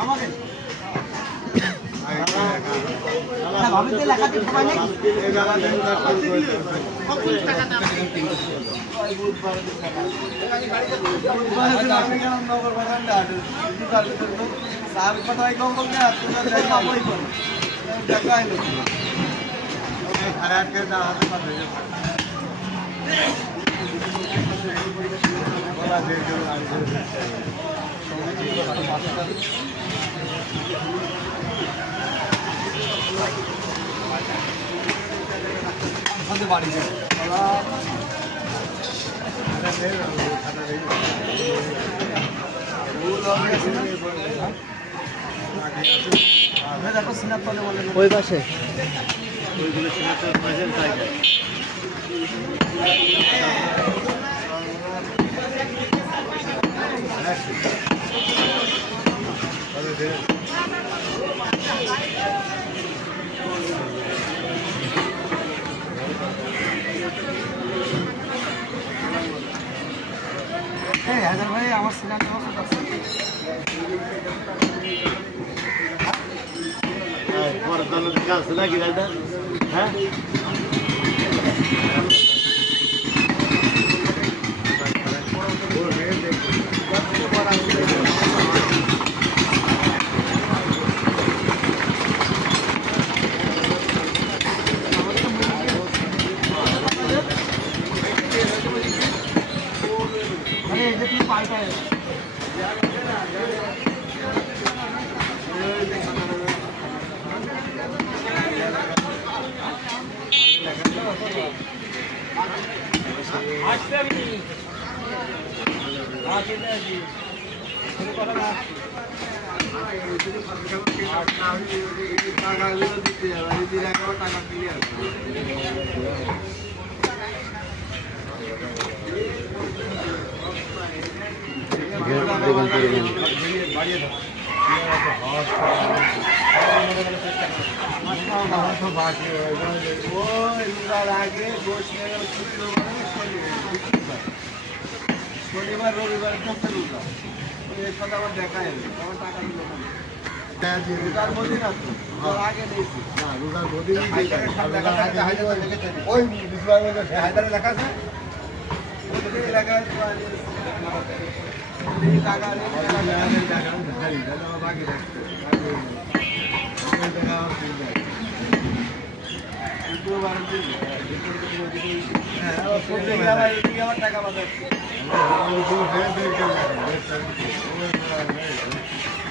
আমাকে না ভাবিতে লেখাতে সবাই নাকি এই জায়গাতে 50 টাকা দাম আমি কেন নগর বাজার না দুকাল তো সার কথাই কম বল না তোরা দেখা বই কর দেখা হলো খারাপ করে দাও হাতে পাবে বলা দে দিও আর আমাদের বাড়ি যায় ওই পাশে ওইগুলো সিনাতর প্রেজেন্ট হয়ে যায় হ্যাঁ হাজার ভাই আমার সিনাতর আছে por dando de casa lá que vai dar, hã? अरे ये तो पाइप है শনিবার রবিবার কথা আমার দেখা আমার টাকা দিল রোজার মধ্যে না তো আগে নিয়েছি না রোজার মধ্যে ওই হায়দারে লেখা আছে টাকা বাকি রাখতে টাকা